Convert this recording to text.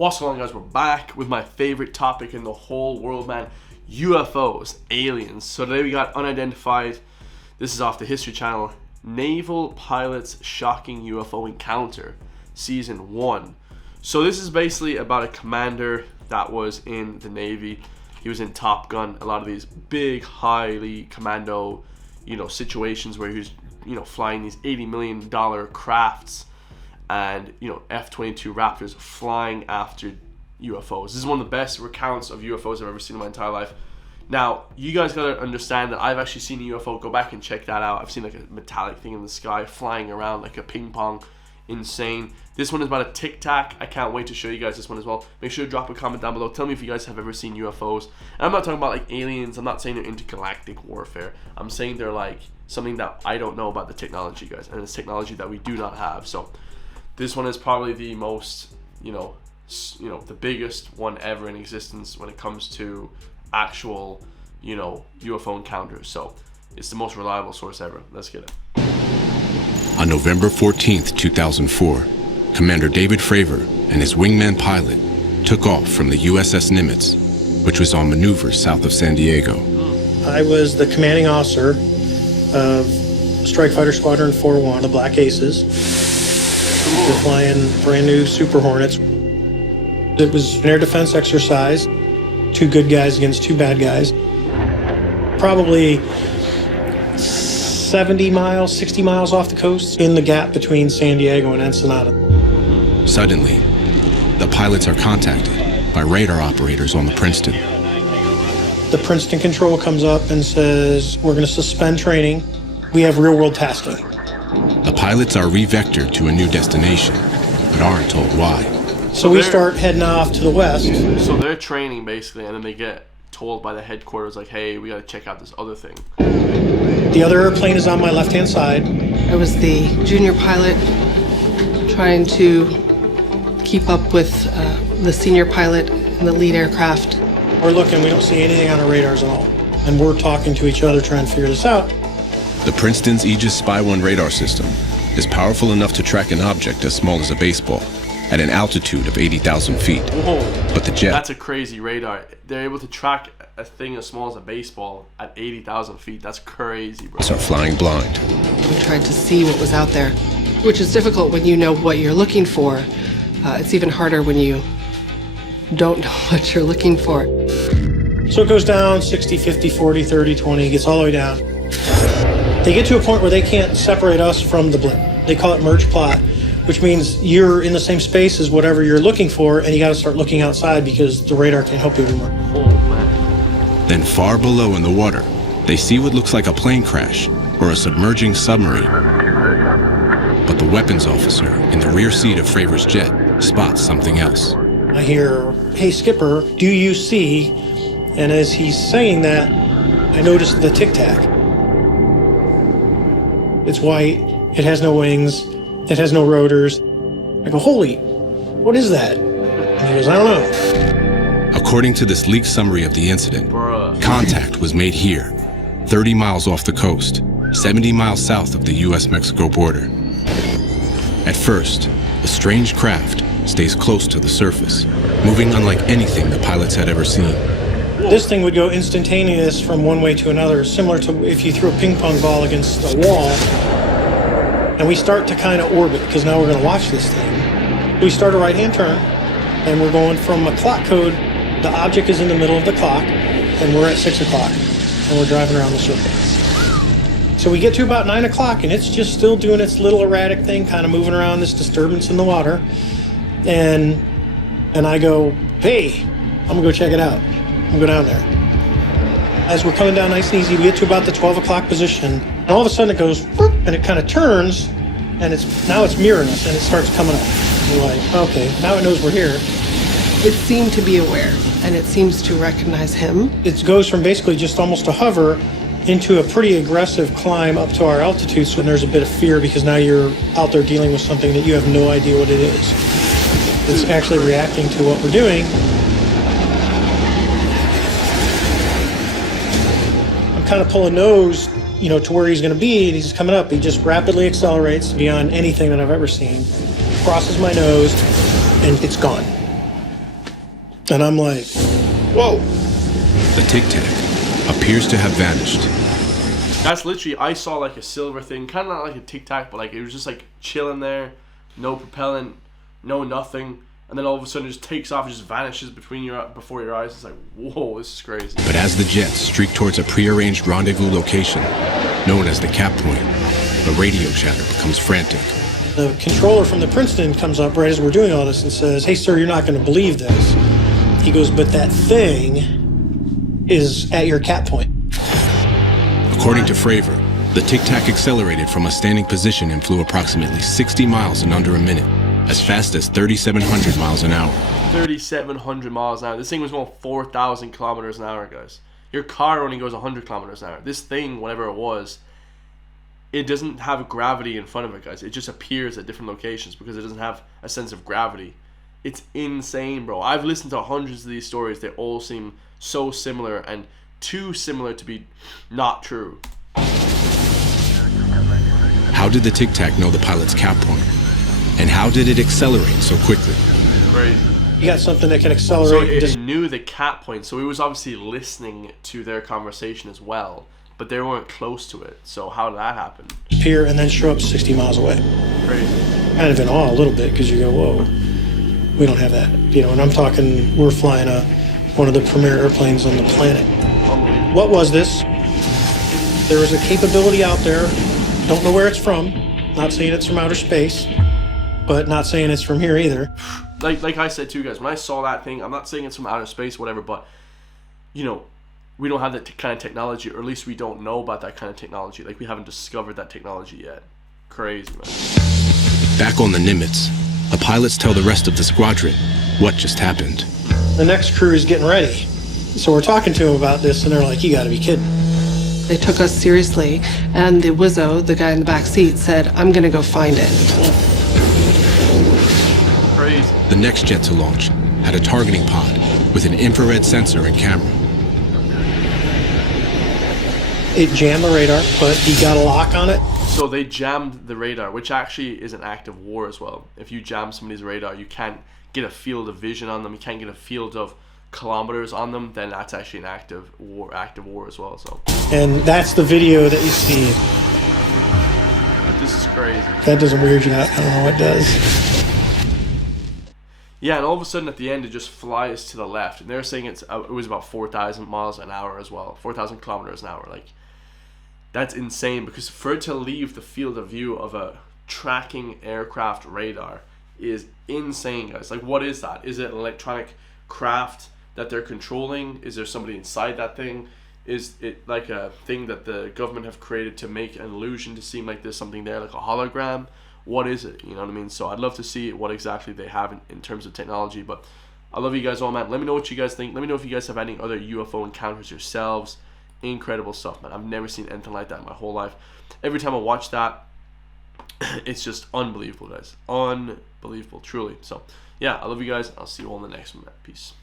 What's going on, guys? We're back with my favorite topic in the whole world, man. UFOs, aliens. So today we got unidentified. This is off the History Channel. Naval pilots shocking UFO encounter, season 1. So this is basically about a commander that was in the Navy. He was in Top Gun. A lot of these big, highly commando, situations where he was, flying these $80 million crafts. And F-22 Raptors flying after UFOs. This is one of the best recounts of UFOs I've ever seen in my entire life. Now, you guys gotta understand that I've actually seen a UFO. Go back and check that out. I've seen like a metallic thing in the sky flying around like a ping pong. Insane. This one is about a Tic Tac. I can't wait to show you guys this one as well. Make sure to drop a comment down below. Tell me if you guys have ever seen UFOs. And I'm not talking about like aliens. I'm not saying they're intergalactic warfare. I'm saying they're like something that I don't know about the technology, guys. And it's technology that we do not have. So this one is probably the most, the biggest one ever in existence when it comes to actual, UFO encounters. So it's the most reliable source ever. Let's get it. On November 14th, 2004, Commander David Fravor and his wingman pilot took off from the USS Nimitz, which was on maneuvers south of San Diego. I was the commanding officer of Strike Fighter Squadron 4-1, the Black Aces. We're flying brand new Super Hornets. It was an air defense exercise, 2 good guys against 2 bad guys. Probably 70 miles, 60 miles off the coast in the gap between San Diego and Ensenada. Suddenly, the pilots are contacted by radar operators on the Princeton. The Princeton control comes up and says, we're going to suspend training. We have real-world tasking. The pilots are re-vectored to a new destination, but aren't told why. So we start heading off to the west. So they're training basically, and then they get told by the headquarters like, hey, we got to check out this other thing. The other airplane is on my left-hand side. I was the junior pilot trying to keep up with the senior pilot in the lead aircraft. We're looking, we don't see anything on our radars at all. And we're talking to each other trying to figure this out. The Princeton's Aegis Spy-1 radar system is powerful enough to track an object as small as a baseball at an altitude of 80,000 feet. Whoa, but the jet... That's a crazy radar. They're able to track a thing as small as a baseball at 80,000 feet. That's crazy, bro. are flying blind. We tried to see what was out there, which is difficult when you know what you're looking for. It's even harder when you don't know what you're looking for. So it goes down 60, 50, 40, 30, 20, gets all the way down. They get to a point where they can't separate us from the blip. They call it merge plot, which means you're in the same space as whatever you're looking for, and you got to start looking outside because the radar can't help you anymore. Oh, man. Then far below in the water, they see what looks like a plane crash or a submerging submarine. But the weapons officer in the rear seat of Fravor's jet spots something else. I hear, hey, Skipper, do you see? And as he's saying that, I notice the Tic Tac. It's white, it has no wings, it has no rotors. I go, holy, what is that? And he goes, I don't know. According to this leaked summary of the incident, contact was made here, 30 miles off the coast, 70 miles south of the US-Mexico border. At first, the strange craft stays close to the surface, moving unlike anything the pilots had ever seen. This thing would go instantaneous from one way to another, similar to if you threw a ping pong ball against a wall. And we start to kind of orbit, because now we're going to watch this thing. We start a right-hand turn, and we're going from a clock code. The object is in the middle of the clock, and we're at 6 o'clock, and we're driving around the circle. So we get to about 9 o'clock, and it's just still doing its little erratic thing, kind of moving around this disturbance in the water. And I go, hey, I'm going to go check it out. I'm going to go down there. As we're coming down nice and easy, we get to about the 12 o'clock position, and all of a sudden it goes, whoop, and it kind of turns, and now it's mirroring us, and it starts coming up. We're like, okay, now it knows we're here. It seemed to be aware, and it seems to recognize him. It goes from basically just almost a hover into a pretty aggressive climb up to our altitude, so there's a bit of fear because now you're out there dealing with something that you have no idea what it is. It's actually reacting to what we're doing. I'm kind of pulling nose, to where he's going to be, and he's coming up. He just rapidly accelerates beyond anything that I've ever seen. Crosses my nose, and it's gone. And I'm like, whoa. The Tic Tac appears to have vanished. That's literally, I saw like a silver thing, kind of not like a Tic Tac, but like it was just like chilling there, no propellant, no nothing, and then all of a sudden it just takes off and just vanishes before your eyes. It's like, whoa, this is crazy. But as the jets streak towards a prearranged rendezvous location, known as the Cap Point, the radio chatter becomes frantic. The controller from the Princeton comes up right as we're doing all this and says, "Hey, sir, you're not going to believe this." He goes, "But that thing is at your Cap Point." According to Fravor, the Tic Tac accelerated from a standing position and flew approximately 60 miles in under a minute, as fast as 3,700 miles an hour. 3,700 miles an hour. This thing was going 4,000 kilometers an hour, guys. Your car only goes 100 kilometers an hour. This thing, whatever it was, it doesn't have gravity in front of it, guys. It just appears at different locations because it doesn't have a sense of gravity. It's insane, bro. I've listened to hundreds of these stories. They all seem so similar and too similar to be not true. How did the Tic Tac know the pilot's cap point? And how did it accelerate so quickly? Crazy. You got something that can So accelerate. it knew the cap point, so it was obviously listening to their conversation as well, but they weren't close to it. So how did that happen? Disappear and then show up 60 miles away. Crazy. Kind of in awe a little bit because you go, whoa, we don't have that. You know, and I'm talking, we're flying one of the premier airplanes on the planet. What was this? There is a capability out there. Don't know where it's from. Not saying it's from outer space, but not saying it's from here either. Like I said to you guys, when I saw that thing, I'm not saying it's from outer space, whatever, but, you know, we don't have that kind of technology, or at least we don't know about that kind of technology. Like, we haven't discovered that technology yet. Crazy, man. Back on the Nimitz, the pilots tell the rest of the squadron what just happened. The next crew is getting ready. So we're talking to them about this, and they're like, you gotta be kidding. They took us seriously, and the Wizzo, the guy in the back seat, said, "I'm gonna go find it." Crazy. The next jet to launch had a targeting pod with an infrared sensor and camera. It jammed the radar, but he got a lock on it. So they jammed the radar, which actually is an act of war as well. If you jam somebody's radar, you can't get a field of vision on them. You can't get a field of kilometers on them. Then that's actually an act of war as well. So. And that's the video that you see. This is crazy. That doesn't weird you out. I don't know what does. Yeah, and all of a sudden at the end it just flies to the left, and they're saying it was about 4,000 miles an hour as well, 4,000 kilometers an hour. Like, that's insane, because for it to leave the field of view of a tracking aircraft radar is insane, guys. Like, what is that? Is it an electronic craft that they're controlling? Is there somebody inside that thing? Is it like a thing that the government have created to make an illusion to seem like there's something there, like a hologram? What is it? You know what I mean? So I'd love to see what exactly they have in terms of technology. But I love you guys all, man. Let me know what you guys think. Let me know if you guys have any other UFO encounters yourselves. Incredible stuff, man. I've never seen anything like that in my whole life. Every time I watch that, it's just unbelievable, guys. Unbelievable, truly. So yeah, I love you guys. I'll see you all in the next one, man. Peace.